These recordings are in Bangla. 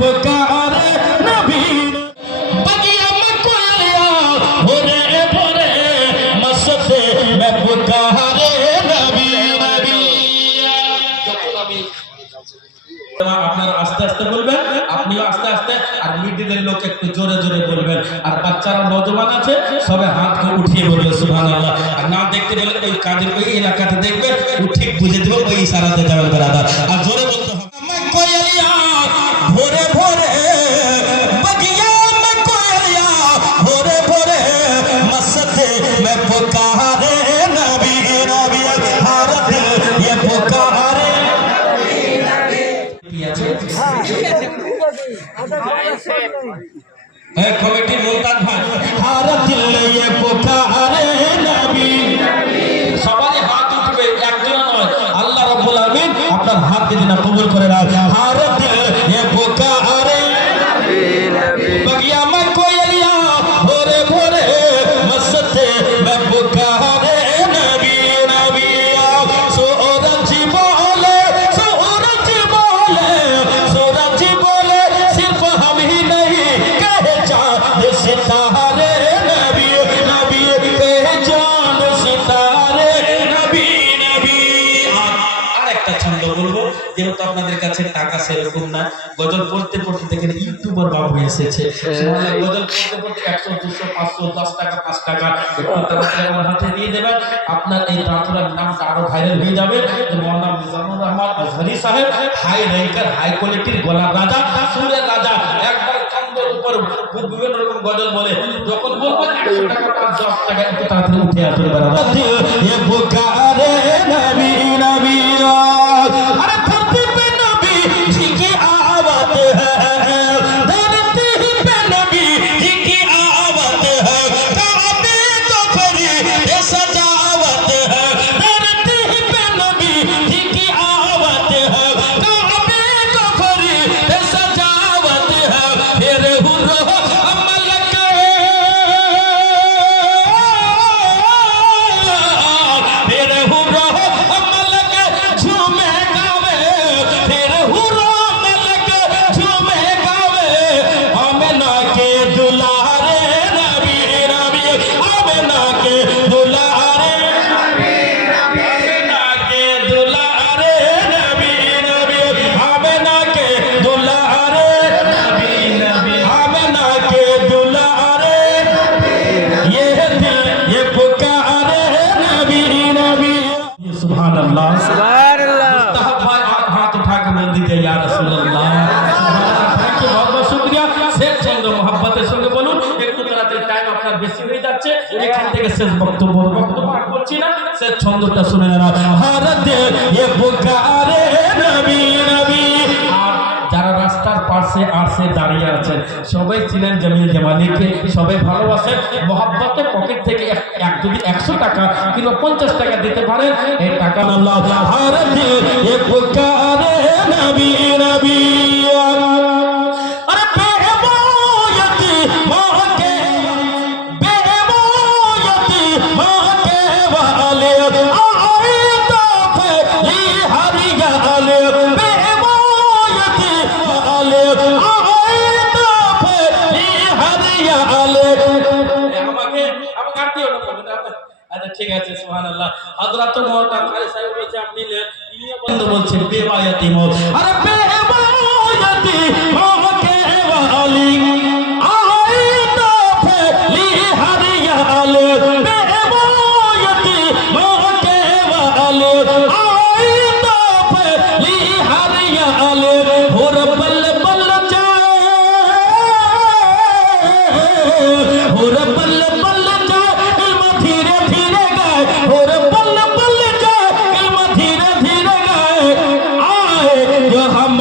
पुकारे नबी बगिया में कोयलिया भोरे भोरे मस्ते में पुकारे नबी नबी আপনারা আস্তে আস্তে বলবেন, আপনিও আস্তে আস্তে, আর মিডিলের লোক একটু জোরে জোরে বলবেন, আর বাচ্চারা নওজোয়ান আছে সবে হাতকে উঠিয়ে বলবে সুবহানাল্লাহ। আর না দেখতে গেলে ওই কাদের ওই এলাকাতে দেখবেন ও ঠিক বুঝে দেবে, ওই ইশারাতে যাবেন ব্রাদার। আর জোরে বলতে হবে কোয়েলিয়া ভোরে ভোরে বগিয়া में कोयलिया भोरे भोरे मस्ते में पुकारे नबी नबी हर दिल ये पुकारे कमेटी मुमताज भाई हर दिल ये पुकारे नबी সবাই হাত উঠবে, একজন নয়। আল্লাহ রাব্বুল আলামিন আপনার হাত দিয়ে না কবুল করে নাও। हर दिल ये पुकारे नबी बगिया में कोयलिया भोरे भोरे मस्ते में पुकारे नबी नबी सूरज बोले सूरज बोले सूरज बोले सिर्फ हम ही नहीं कहे चांद सितारे नबी नबी कहे चांद सितारे नबी नबी। আরেকটা ছন্দ বলবো, যেহেতু আপনাদের কাছে টাকা সেরকম না, গজল পড়তে পড়তে দেখেন ইউটিউবার বাবু এসেছে, গজল পড়তে পড়তে 100 200 500 10 টাকা 5 টাকা আমার হাতে দিয়ে দেবেন, আপনার এই দাঁতুরার নামটা আরো ভাইরাল হয়ে যাবে। মৌলানা মিজানুর রহমান আজহারি সাহেব হাই র্যাঙ্কার হাই কোয়ালিটির গলার রাজা, সুরের রাজা, একবার ছন্দের উপর বিভিন্ন রকম গজল বলে, যখন বলবেন 100 টাকা 10 টাকা একটু তাড়াতাড়ি উঠে আসবে ব্রাদার। ये पुकारे नबी नबी अरे धरती पे नबी जी की आवाज़ है, धरती पे नबी जी की आवाज़ है, काबे तो फरीद सजावत है, धरती पे नबी जी की आवाज़ है, काबे तो फरीद सजावत है, फिर हुर्र अमल के फिर हुर्र अमल के झूमे गावे, फिर हुर्र अमल के झूमे गावे, आमिना के दुलारे नबी नबी आमिना के दुलारे नबी नबी आमिना के दुलारे नबी नबी आमिना के दुलारे नबी नबी आमिना के दुलारे ये दिल ये पुकारे नबी नबी। सुभान अल्लाह सुभान अल्लाह। मुस्तफा भाई आप हाथ उठा के बोल दीजिए या रसूल अल्लाह। थैंक यू, बहुत बहुत शुक्रिया। শেষ ছন্দ মোহাব্বতের সঙ্গে বলুন, একটু তাড়াতাড়ি টাইম আপনার বেশি হয়ে যাচ্ছে, এখান থেকে শেষ বক্তব্য আর করছি না, শেষ ছন্দটা শুনে নেন। हर दिल ये पुकारे नबी नबी। আর যারা রাস্তার পাশে আসে দাঁড়িয়ে আছেন সবাই চিনেন জামিল জামালিকে, সবাই ভালোবাসেন, মোহাব্বতের পকেট থেকে যদি 100 টাকা কিংবা 50 টাকা দিতে পারেন, এই টাকা আল্লাহ। हर दिल ये पुकारे नबी नबी अरे बेबोयती माँ के बेबोयती माँ के वाले आए तो फैली हरियाले, बेबोयती वाले आए तो फैली हरियाले। আমাকে কাটিও না বলুন আপনি। আচ্ছা ঠিক আছে, সুবহানাল্লাহ। হযরত মওলানা কারি সাহেব বলছে আপনি ইনিও বন্ধ বলছেন বেবায়াতি মত। আরে বেবায়াতি মাँ के वाली आए तो फैली हरियाले, बेबायती माँ के वाले आए तो फैली हरियाले, होर बल बल जाए होर बल बल जाए इल्म धीरे धीरे गाए, होर बल बल जाए इल्म धीरे धीरे गाए, आए जो हम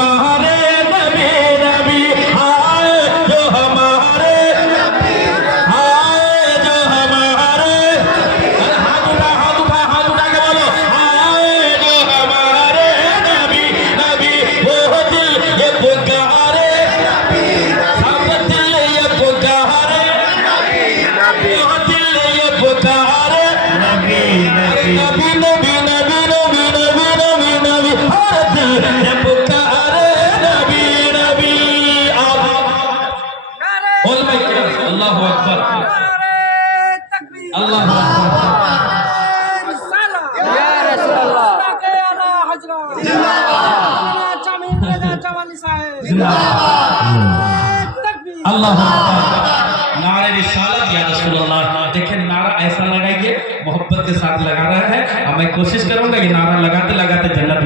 अल्लाह नारे रिसालत या रसूलुल्लाह। देखें नारा ऐसा लगाइए, मोहब्बत के साथ लगा रहा है। अब मैं कोशिश करूंगा ये नारा लगाते लगाते जन्नत